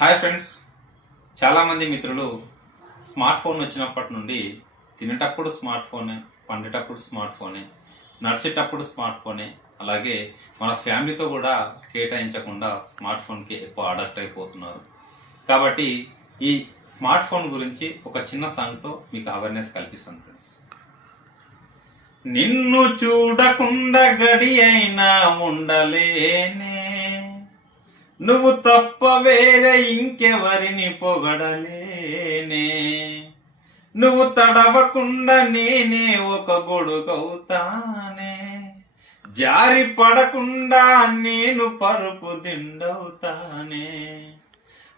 Hi friends, చాలామంది మిత్రులు smart phone వచ్చినప్పటి నుండి తినేటప్పుడు స్మార్ట్ ఫోనే, పండేటప్పుడు స్మార్ట్ ఫోనే, నడిచేటప్పుడు స్మార్ట్ ఫోనే, అలాగే మన ఫ్యామిలీతో కూడా కేటాయించకుండా స్మార్ట్ ఫోన్కి ఎక్కువ అడాప్ట్ అయిపోతున్నారు. కాబట్టి ఈ స్మార్ట్ ఫోన్ గురించి ఒక చిన్న సాంగ్తో మీకు అవేర్నెస్ కల్పిస్తాను ఫ్రెండ్స్. నిన్ను చూడకుండా గడి అయినా ఉండలేనే, నువ్వు తప్ప వేరే ఇంకెవరిని పొగడలేనే, నువ్వు తడవకుండా నేనే ఒక గొడుగవుతానే, జారి పడకుండా నేను పరుపు దిండవుతానే,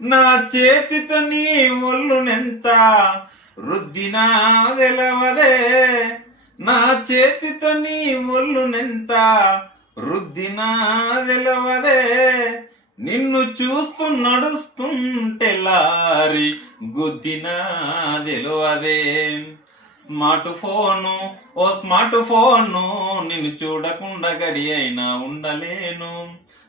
నా చేతితో నీ ఒళ్ళునెంత రుద్దినా తెలవదే, నా చేతితో నీ ఒళ్ళునెంత రుద్దినా తెలవదే, నిన్ను చూస్తూ నడుస్తుంటే లారి గుద్దినా తెలవదే. స్మార్ట్ ఫోను, ఓ స్మార్ట్ ఫోను, నిన్ను చూడకుండా గడి అయినా ఉండలేను.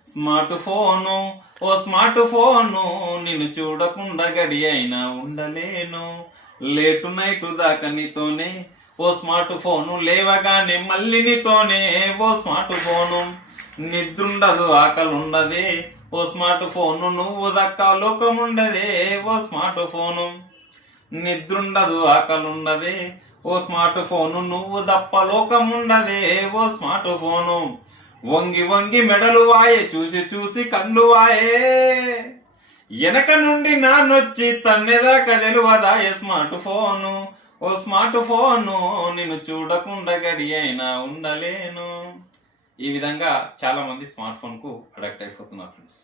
స్మార్ట్ ఫోను, ఓ స్మార్ట్ ఫోను, నిన్ను చూడకుండా గడి అయినా ఉండలేను. లేటు నైటు దాకా నీతోనే ఓ స్మార్ట్ ఫోను, లేవగానే మళ్ళీ నీతోనే ఓ స్మార్ట్ ఫోను. నిద్రుండదు ఆకలుండదే ఓ స్మార్ట్ ఫోను, నువ్వు దక్క లోకముండదే ఓ స్మార్ట్ ఫోను. నిద్రుండదు ఆకలుండదే ఓ స్మార్ట్ ఫోను, నువ్వు దప్ప లోకముండదే ఓ స్మార్ట్ ఫోను. వంగి వంగి మెడలు వాయే, చూసి చూసి కళ్ళు వాయే, వెనక నుండి నానొచ్చి తన్నెదాకా తెలువదాయే స్మార్ట్ ఫోను. ఓ స్మార్ట్ ఫోను, నిన్ను చూడకుండా గడి అయినా ఉండలేను. ఈ విధంగా చాలా మంది స్మార్ట్ ఫోన్ కు అడాప్ట్ అయిపోతున్నారు ఫ్రెండ్స్.